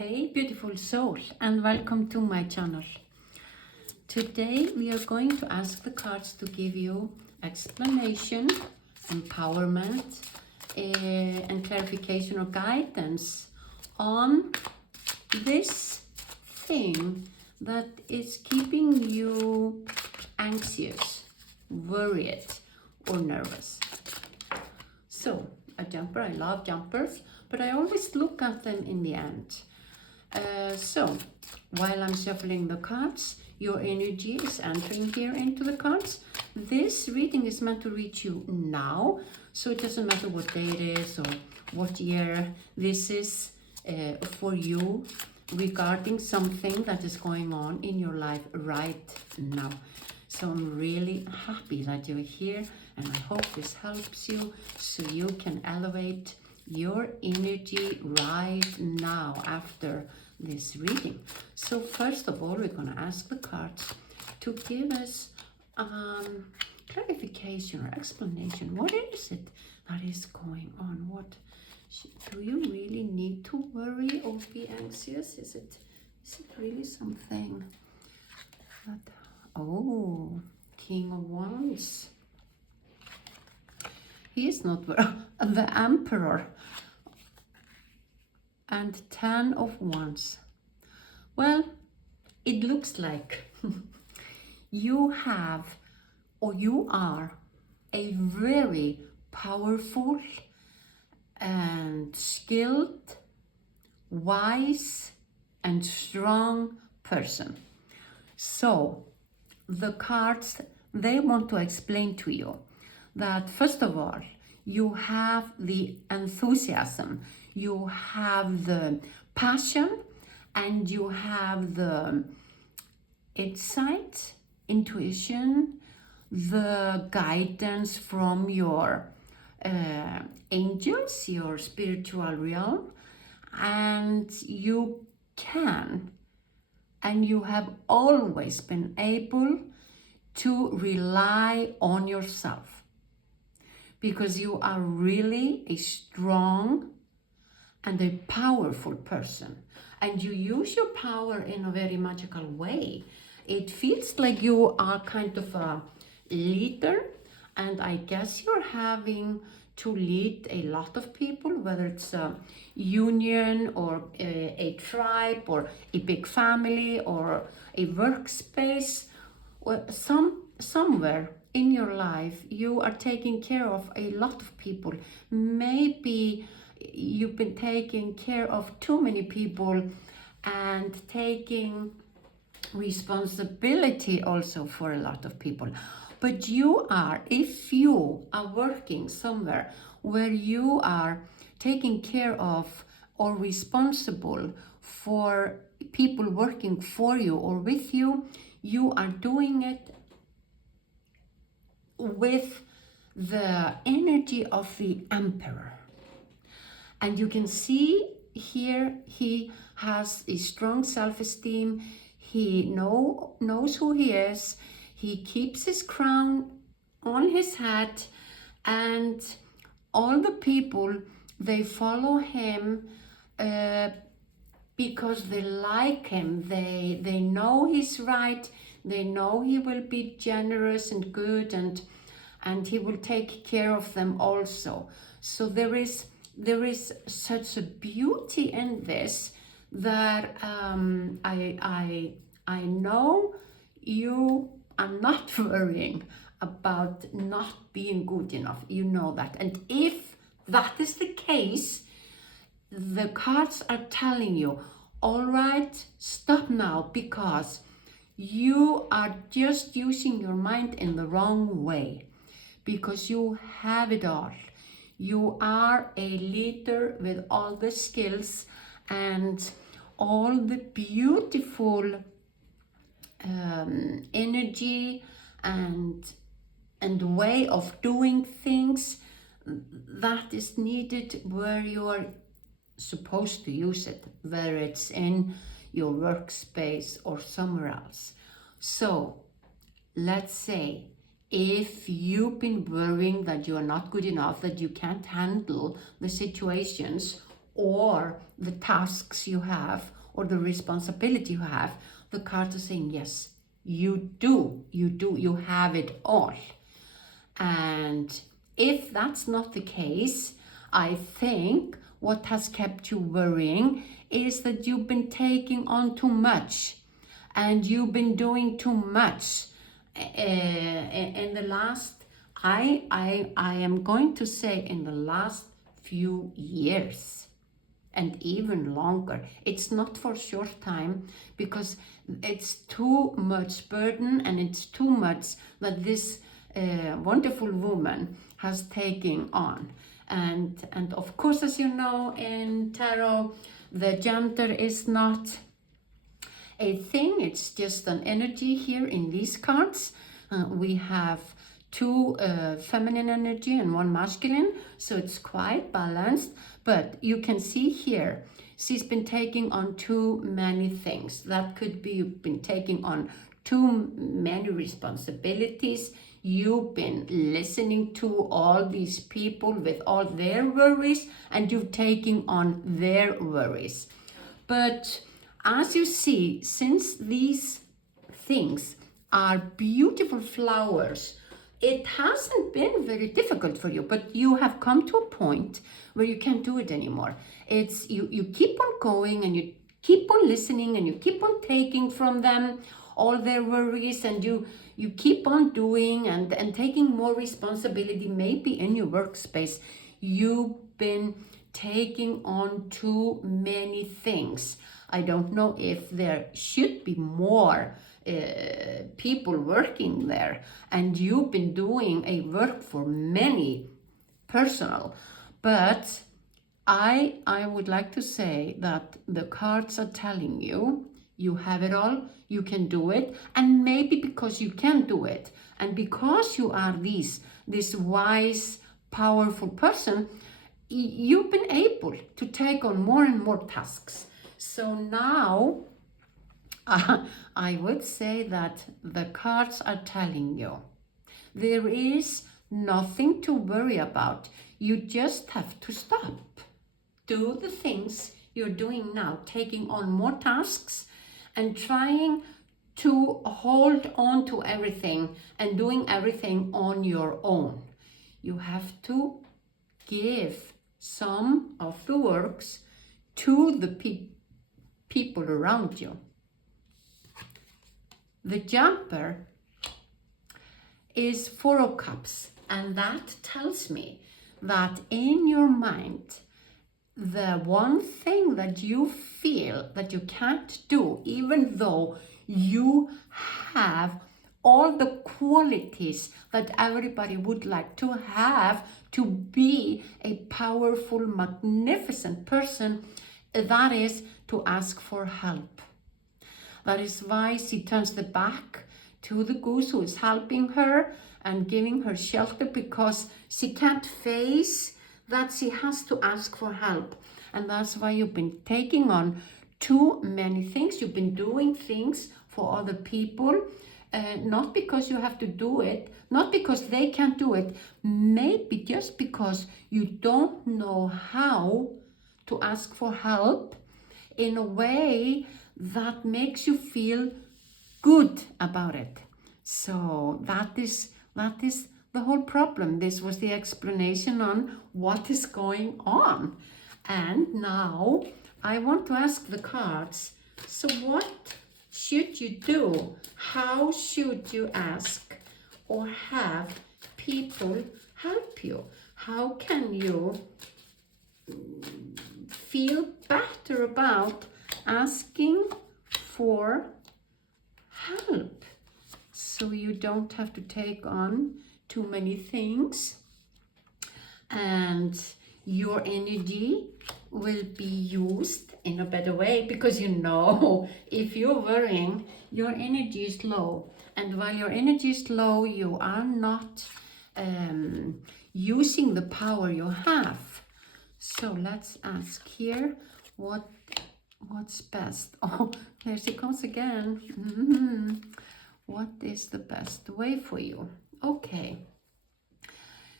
Hey beautiful soul, and welcome to my channel. Today we are going to ask the cards to give you explanation, empowerment, and clarification or guidance on this thing that is keeping you anxious, worried, or nervous. So, a jumper, I love jumpers, but I always look at them in the end. So, while I'm shuffling the cards, your energy is entering here into the cards. This reading is meant to reach you now, so it doesn't matter what day it is or what year. This is for you regarding something that is going on in your life right now. So I'm really happy that you're here, and I hope this helps you so you can elevate your energy right now after this reading. So first of all, we're going to ask the cards to give us clarification or explanation. What is it that is going on? What do you really need to worry or be anxious? Is it really something that, oh, King of Wands. He is not the Emperor. And 10 of Wands. Well, it looks like you have, or you are, a very powerful and skilled, wise and strong person. So the cards, they want to explain to you that first of all, you have the enthusiasm, you have the passion, and you have the insight, intuition, the guidance from your angels, your spiritual realm, and you can, and you have always been able to rely on yourself, because you are really a strong and a powerful person, and you use your power in a very magical way. It feels like you are kind of a leader, and I guess you're having to lead a lot of people, whether it's a union or a tribe or a big family or a workspace, or somewhere in your life you are taking care of a lot of people. Maybe you've been taking care of too many people and taking responsibility also for a lot of people. But you are, if you are working somewhere where you are taking care of or responsible for people working for you or with you, you are doing it with the energy of the Emperor. And you can see here he has a strong self-esteem. He knows who he is. He keeps his crown on his head, and all the people, they follow him because they like him. They know he's right. They know he will be generous and good, and he will take care of them also. So there is such a beauty in this that I know you are not worrying about not being good enough. You know that. And if that is the case, the cards are telling you, all right, stop now, because you are just using your mind in the wrong way, because you have it all. You are a leader with all the skills and all the beautiful energy and way of doing things that is needed where you are supposed to use it, whether it's in your workspace or somewhere else. So let's say if you've been worrying that you are not good enough, that you can't handle the situations, or the tasks you have or the responsibility you have, the cards are saying, yes, you do, you have it all. And if that's not the case, I think what has kept you worrying is that you've been taking on too much and you've been doing too much in the last, I am going to say in the last few years and even longer. It's not for short time because it's too much burden and it's too much that this wonderful woman has taken on. And of course, as you know, in tarot, the gender is not a thing, it's just an energy here in these cards. We have two feminine energy and one masculine, so it's quite balanced. But you can see here, she's been taking on too many things. That could be you've been taking on too many responsibilities. You've been listening to all these people with all their worries, and you've taken on their worries. But as you see, since these things are beautiful flowers, it hasn't been very difficult for you, but you have come to a point where you can't do it anymore. It's you keep on going and you keep on listening and you keep on taking from them all their worries, and you keep on doing and taking more responsibility, maybe in your workspace. You've been taking on too many things. I don't know if there should be more people working there, and you've been doing a work for many personal, but I would like to say that the cards are telling you you have it all, you can do it, and maybe because you can do it and because you are this wise, powerful person, you've been able to take on more and more tasks. So now I would say that the cards are telling you there is nothing to worry about. You just have to stop. Do the things you're doing now, taking on more tasks and trying to hold on to everything and doing everything on your own. You have to give some of the works to the people around you. The jumper is 4 of Cups, and that tells me that in your mind, the one thing that you feel that you can't do, even though you have all the qualities that everybody would like to have to be a powerful, magnificent person, that is to ask for help. That is why she turns the back to the goose who is helping her and giving her shelter, because she can't face that she has to ask for help. And that's why you've been taking on too many things. You've been doing things for other people, not because you have to do it, not because they can't do it, maybe just because you don't know how to ask for help in a way that makes you feel good about it. So that is the whole problem. This was the explanation on what is going on. And now I want to ask the cards, so what should you do? How should you ask or have people help you? How can you feel better about asking for help so you don't have to take on too many things and your energy will be used in a better way? Because you know, if you're worrying, your energy is low, and while your energy is low, you are not using the power you have. So let's ask here, what's best? Oh, there she comes again. What is the best way for you? Okay.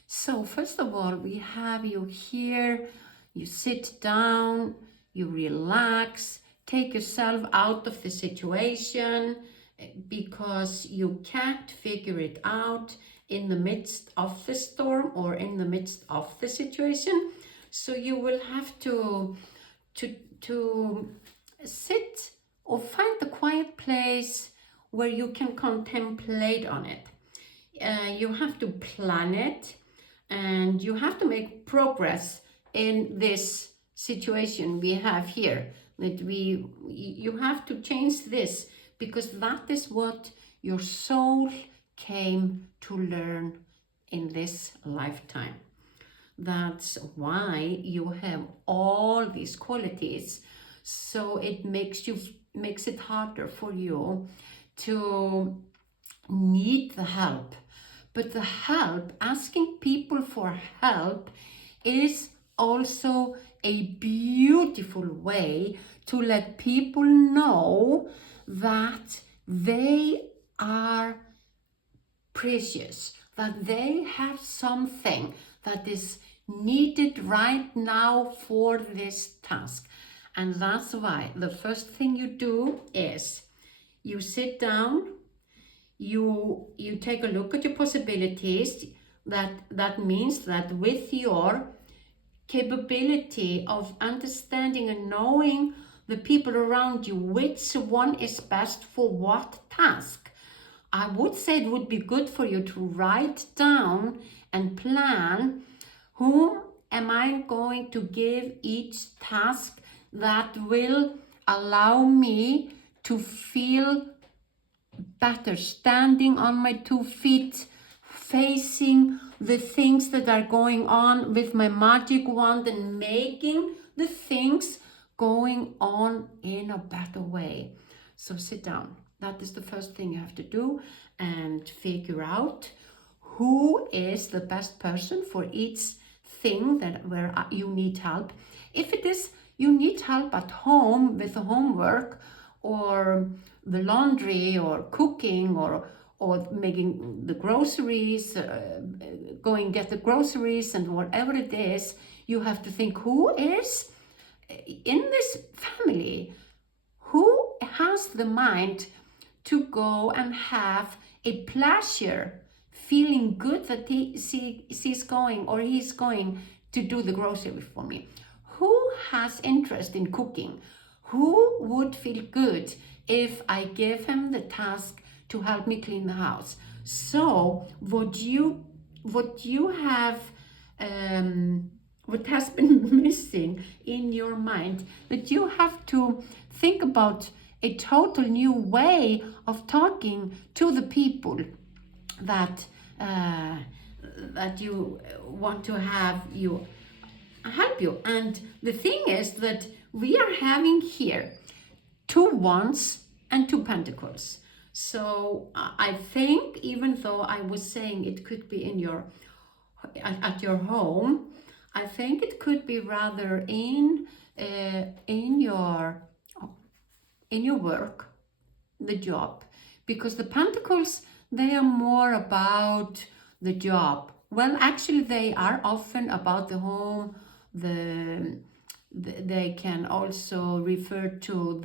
So first of all, we have you here. You sit down, you relax, take yourself out of the situation because you can't figure it out in the midst of the storm or in the midst of the situation. So you will have to sit or find the quiet place where you can contemplate on it. You have to plan it, and you have to make progress in this situation we have here. That you have to change this, because that is what your soul came to learn in this lifetime. That's why you have all these qualities. So it makes it harder for you to need the help. But the help, asking people for help, is also a beautiful way to let people know that they are precious, that they have something that is needed right now for this task. And that's why the first thing you do is you sit down, you take a look at your possibilities. That means that with your capability of understanding and knowing the people around you, which one is best for what task, I would say it would be good for you to write down and plan whom am I going to give each task that will allow me to feel better standing on my 2 feet, facing the things that are going on with my magic wand and making the things going on in a better way. So sit down. That is the first thing you have to do, and figure out who is the best person for each thing where you need help. If it is you need help at home with the homework or the laundry or cooking or making the groceries, going get the groceries and whatever it is, you have to think who is in this family, who has the mind to go and have a pleasure, feeling good that she's going or he's going to do the grocery for me. Who has interest in cooking? Who would feel good if I give him the task to help me clean the house? So what has been missing in your mind, that you have to think about a total new way of talking to the people that you want to have you help you. And the thing is that we are having here 2 wands and 2 pentacles. So I think, even though I was saying it could be at your home, I think it could be rather in your work, the job, because the pentacles, they are more about the job. Well, actually, they are often about the home. They can also refer to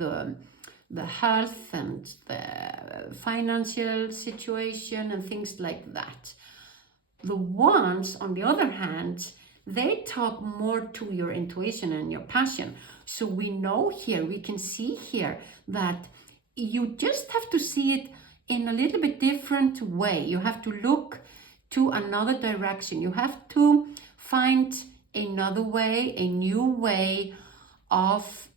the health and the financial situation and things like that. The wands, on the other hand, they talk more to your intuition and your passion. So we know here, we can see here that you just have to see it in a little bit different way. You have to look to another direction. You have to find another way, a new way of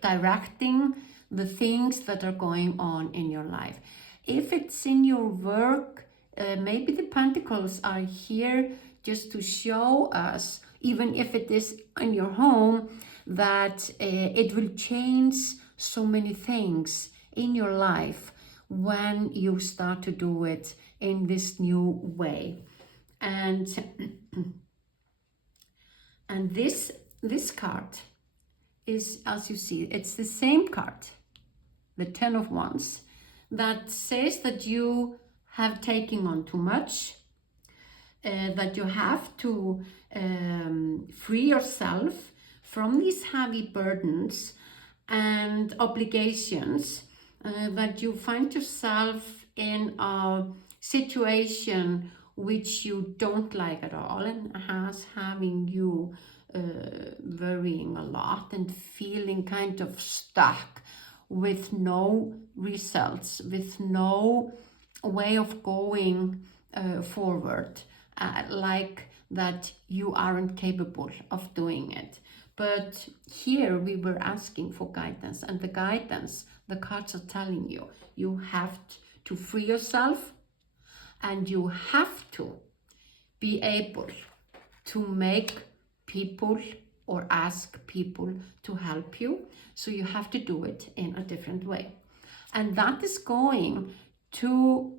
directing the things that are going on in your life. If it's in your work, maybe the pentacles are here just to show us, even if it is in your home, that it will change so many things in your life when you start to do it in this new way. And this card is, as you see, it's the same card, the 10 of Wands, that says that you have taken on too much. that you have to free yourself from these heavy burdens and obligations, that you find yourself in a situation which you don't like at all and has having you worrying a lot and feeling kind of stuck with no results, with no way of going forward, like that you aren't capable of doing it. But here we were asking for guidance, and the guidance, the cards are telling you, you have to free yourself, and you have to be able to make people or ask people to help you. So you have to do it in a different way. And that is going to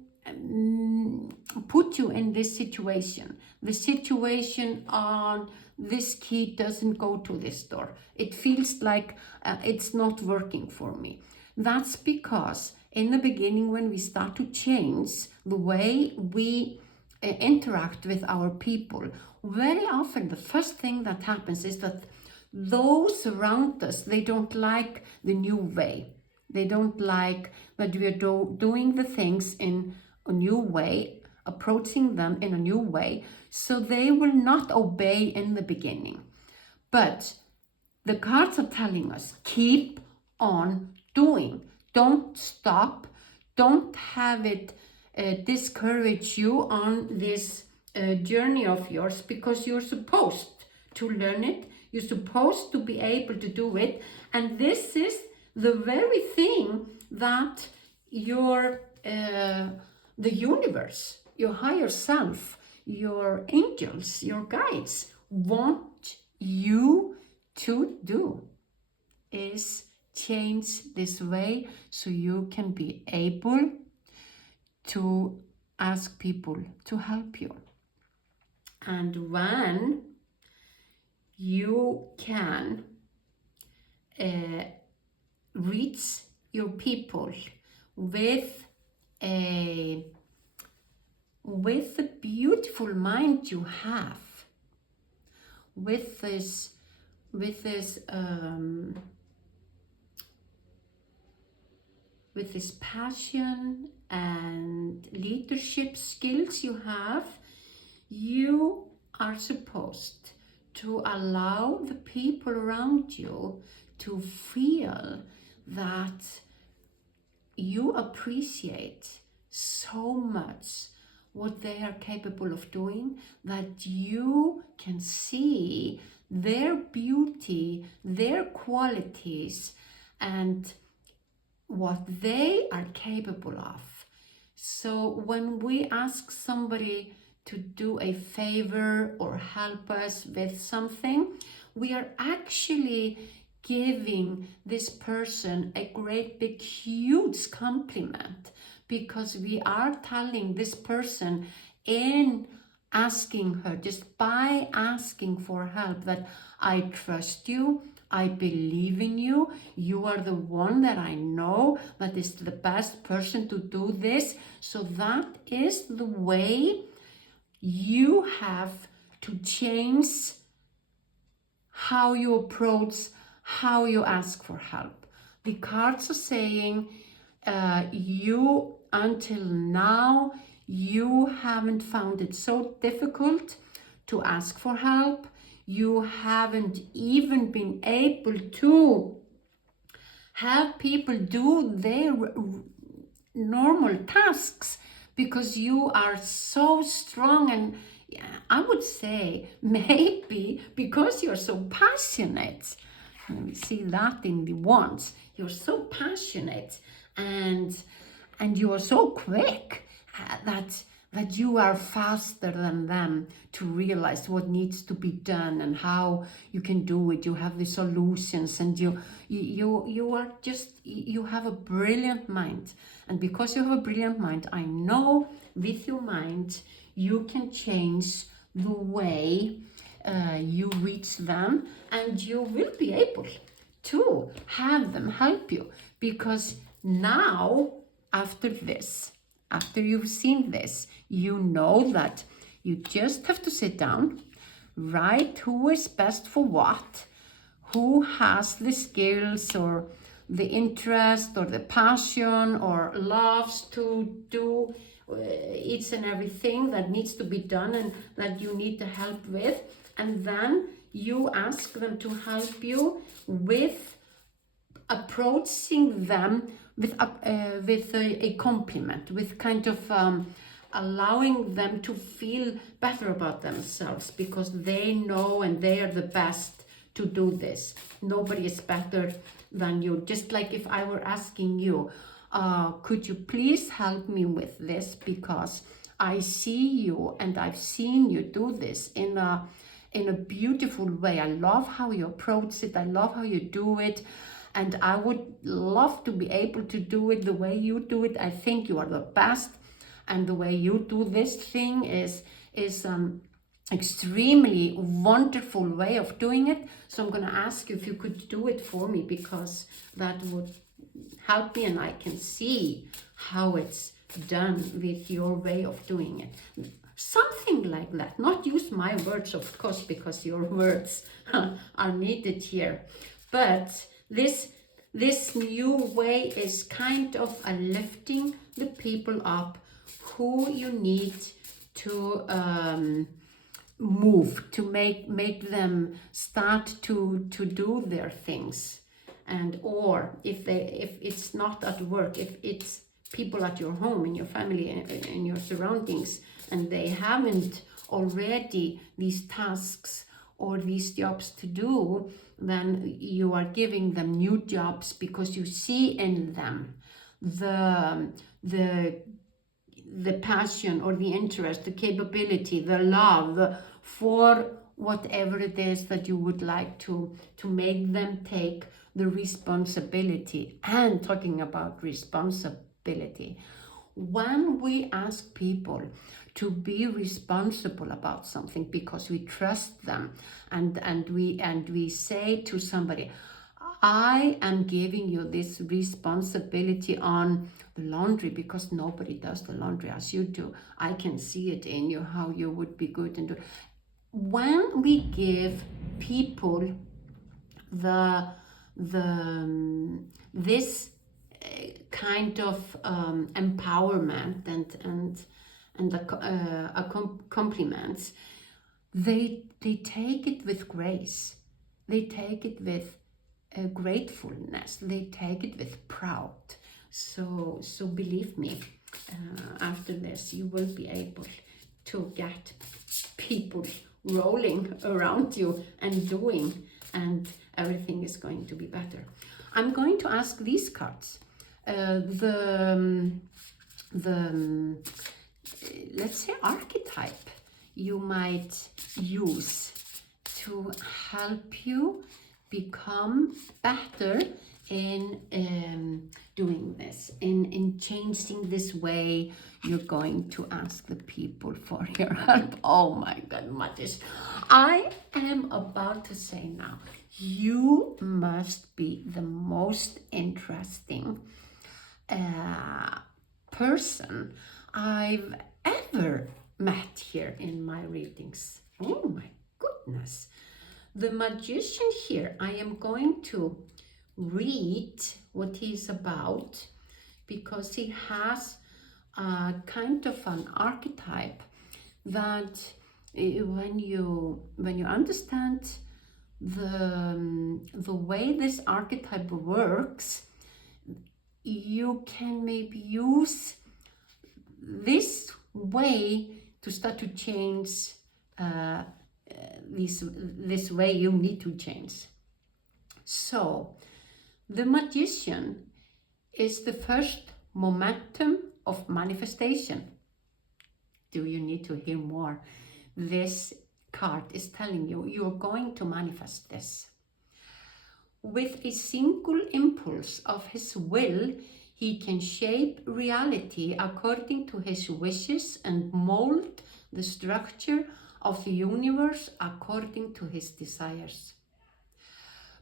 put you in this situation. The situation on this key doesn't go to this door. It feels like it's not working for me. That's because in the beginning, when we start to change the way we interact with our people, very often the first thing that happens is that those around us, they don't like the new way. They don't like that we are doing the things in a new way, approaching them in a new way, so they will not obey in the beginning. But the cards are telling us, keep on doing. Don't stop. Don't have it discourage you on this journey of yours, because you're supposed to learn it. You're supposed to be able to do it. And this is the very thing that your the universe, your higher self, your angels, your guides want you to do, is change this way so you can be able to ask people to help you. And when you can reach your people with the beautiful mind you have, with this passion and leadership skills you have, you are supposed to allow the people around you to feel that you appreciate so much what they are capable of doing, that you can see their beauty, their qualities, and what they are capable of. So when we ask somebody to do a favor or help us with something, we are actually giving this person a great big huge compliment, because we are telling this person, in asking her, just by asking for help, that I trust you, I believe in you, you are the one that I know that is the best person to do this. So that is the way you have to change how you approach, how you ask for help. The cards are saying you, until now, you haven't found it so difficult to ask for help. You haven't even been able to have people do their normal tasks, because you are so strong, and I would say maybe because you're so passionate. We see that in the wands. You're so passionate, and you are so quick that you are faster than them to realize what needs to be done and how you can do it. You have the solutions, and you are just, you have a brilliant mind. And because you have a brilliant mind, I know with your mind you can change the way you reach them, and you will be able to have them help you. Because now, after this, after you've seen this, you know that You just have to sit down, write who is best for what, who has the skills or the interest or the passion or loves to do each and everything that needs to be done and that you need the help with. And then you ask them to help you with approaching them with a compliment, with kind of allowing them to feel better about themselves because they know and they are the best to do this. Nobody is better than you. Just like if I were asking you, could you please help me with this because I see you and I've seen you do this in a beautiful way. I love how you approach it. I love how you do it. And I would love to be able to do it the way you do it. I think you are the best. And the way you do this thing is extremely wonderful way of doing it. So I'm going to ask you if you could do it for me because that would help me and I can see how it's done with your way of doing it. Something like that. Not use my words, of course, because your words are needed here. But this new way is kind of lifting the people up who you need to move, to make them start to do their things. And or if it's not at work, if it's people at your home, in your family, in your surroundings, and they haven't already these tasks or these jobs to do, then you are giving them new jobs because you see in them the passion or the interest, the capability, the love for whatever it is that you would like to make them take the responsibility. And talking about responsibility, when we ask people to be responsible about something because we trust them and we say to somebody, I am giving you this responsibility on the laundry because nobody does the laundry as you do. I can see it in you how you would be good and do. When we give people this kind of empowerment and compliments, they take it with grace. They take it with gratefulness. They take it with proud. So believe me, after this you will be able to get people rolling around you and doing, and everything is going to be better. I'm going to ask these cards. Let's say archetype you might use to help you become better in doing this, in changing this way you're going to ask the people for your help. Oh my God, Mattis. I am about to say now, you must be the most interesting person I've ever met here in my readings. Oh my goodness. The magician here, I am going to read what he's about because he has a kind of an archetype that when you understand the way this archetype works, you can maybe use this way to start to change this way you need to change. So the magician is the first momentum of manifestation. Do you need to hear more? This card is telling you you're going to manifest this. With a single impulse of his will, he can shape reality according to his wishes and mold the structure of the universe according to his desires.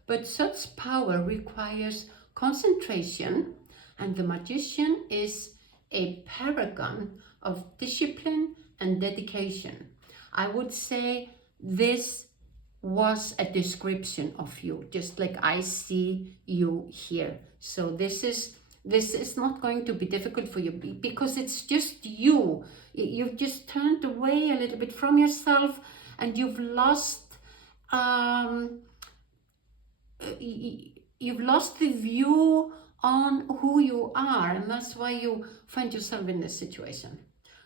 But such power requires concentration, and the magician is a paragon of discipline and dedication. I would say this was a description of you, just like I see you here. So this is not going to be difficult for you because it's just you. You've just turned away a little bit from yourself, and you've lost the view on who you are, and that's why you find yourself in this situation.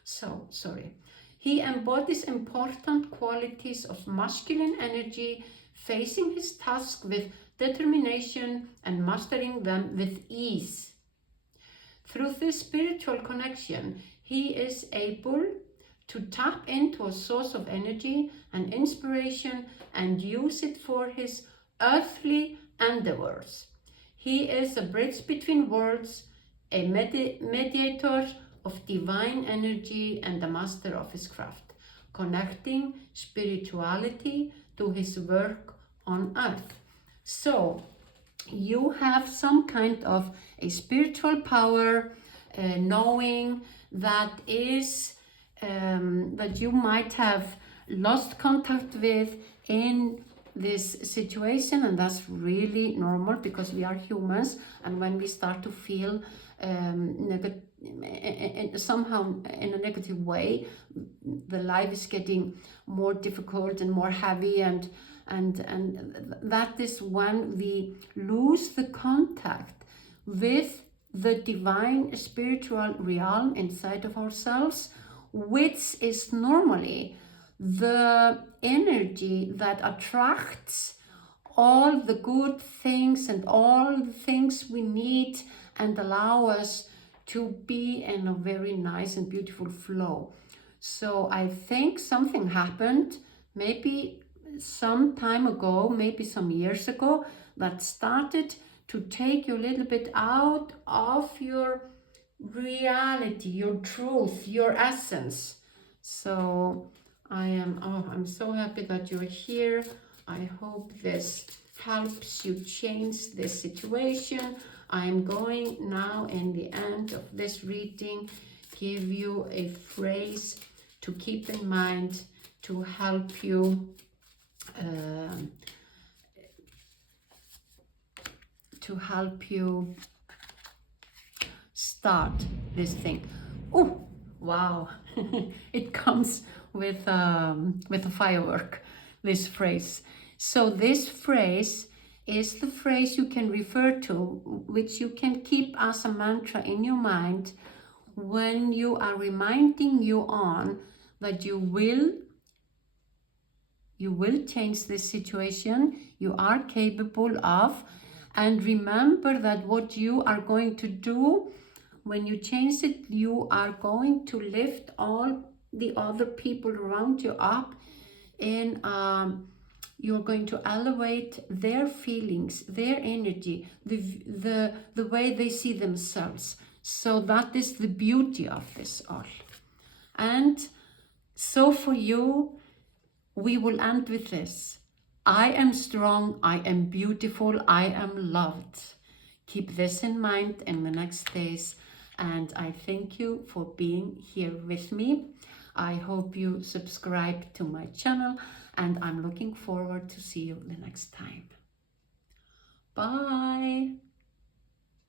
So sorry. He embodies important qualities of masculine energy, facing his task with determination and mastering them with ease. Through this spiritual connection, he is able to tap into a source of energy and inspiration and use it for his earthly endeavors. He is a bridge between worlds, a mediator of divine energy, and a master of his craft, connecting spirituality to his work on earth. So you have some kind of a spiritual power, knowing that is that you might have lost contact with in this situation, and that's really normal because we are humans, and when we start to feel somehow in a negative way, the life is getting more difficult and more heavy, and that is when we lose the contact with the divine spiritual realm inside of ourselves, which is normally the energy that attracts all the good things and all the things we need and allow us to be in a very nice and beautiful flow. So I think something happened maybe some time ago, maybe some years ago, that started to take you a little bit out of your reality, your truth, your essence. So I'm so happy that you're here. I hope this helps you change this situation. I'm going now in the end of this reading give you a phrase to keep in mind to help you start this thing. Oh, wow. It comes with a firework, this phrase. So this phrase is the phrase you can refer to, which you can keep as a mantra in your mind when you are reminding you on that you will change this situation, you are capable of, and remember that what you are going to do when you change it, you are going to lift all the other people around you up, and you're going to elevate their feelings, their energy, the way they see themselves. So that is the beauty of this all. And so for you, we will end with this. I am strong, I am beautiful, I am loved. Keep this in mind in the next days, and I thank you for being here with me. I hope you subscribe to my channel, and I'm looking forward to see you the next time. Bye.